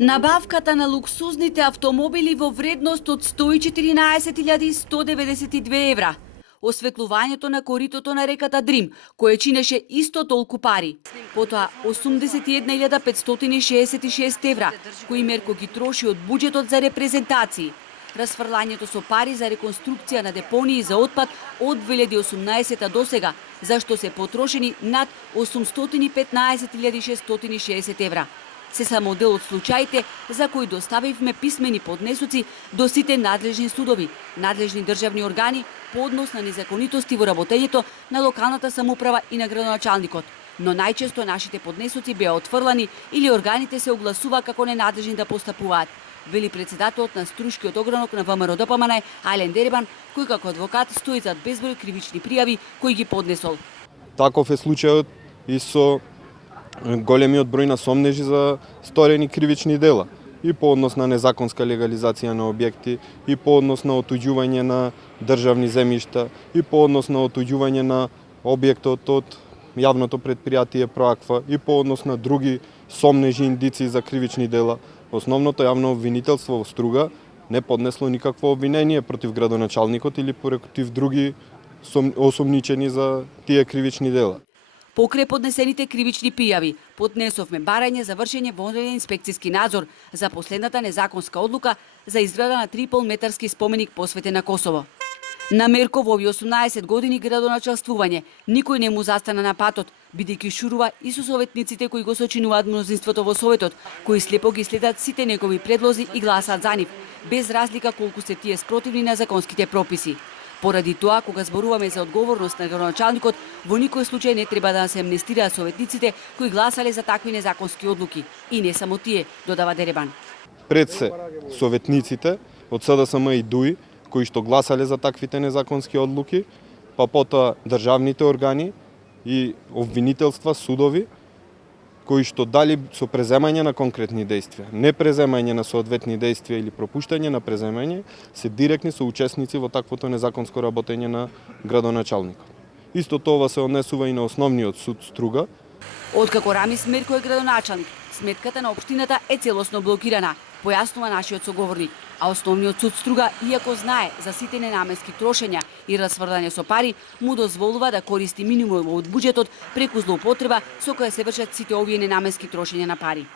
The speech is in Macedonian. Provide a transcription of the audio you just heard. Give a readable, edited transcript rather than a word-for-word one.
Набавката на луксузните автомобили во вредност од 114.192 евра. Осветлувањето на коритото на реката Дрим, кое чинеше исто толку пари. Потоа 81.566 евра, кои Мерко ги троши од буџетот за репрезентации. Расфрлањето со пари за реконструкција на депонии за отпад од 2018 до сега, зашто се потрошени над 815.660 евра. Се само дел од случаите за кои доставивме писмени поднесоци до сите надлежни судови, надлежни државни органи по однос на незаконитости во работењето на локалната самоуправа и на градоначалникот. Но најчесто нашите поднесоци беа отфрлани или органите се огласува како ненадлежни да постапуваат, вели председателот на Струшкиот огранок на ВМРО ДПМН Ајлен Дерибан, кој како адвокат стои зад безброј кривични пријави кои ги поднесол. Таков е случајот и со големиот број на сомнежи за сторени кривични дела и по однос на незаконска легализација на објекти, и по однос на отуѓување на државни земјишта, и по однос на отуѓување на објектот од јавното предпријатие Проаква, и по однос на други сомнежи индици за кривични дела. Основното јавно обвинителство во Струга не поднесло никакво обвинение против градоначалникот или против други осомничени за тие кривични дела. Покрај поднесените кривични пријави, поднесовме барање за вршење вонреден инспекцијски надзор за последната незаконска одлука за изграда на 3,5 метарски споменик посветен на Косово. На Мерко во овие 18 години градоначалствување никој не му застана на патот, бидејќи шурува и со советниците кои го сочинуваат мнозинството во Советот, кои слепо ги следат сите негови предлози и гласаат за нив, без разлика колку се тие спротивни на законските прописи. Поради тоа, кога зборуваме за одговорност на градоначалникот, во никој случај не треба да се амнестираат советниците кои гласале за такви незаконски одлуки. И не само тие, додава Деребан. Пред се советниците од СДСМ и ДУИ кои што гласале за таквите незаконски одлуки, па потоа државните органи и обвинителства, судови, кои што дали со преземање на конкретни действија, не преземање на соодветни действија или пропуштање на преземање, се директни соучесници во таквото незаконско работење на градоначалникот. Исто тоа се однесува и на основниот суд Струга. Откако Рамис Мерко е градоначалник, сметката на општината е целосно блокирана, појаснува нашиот соговорник, а основниот суд Струга, иако знае за сите ненаменски трошења и расфрдање со пари, му дозволува да користи минимум од буџетот преку злоупотреба со која се вршат сите овие ненаменски трошења на пари.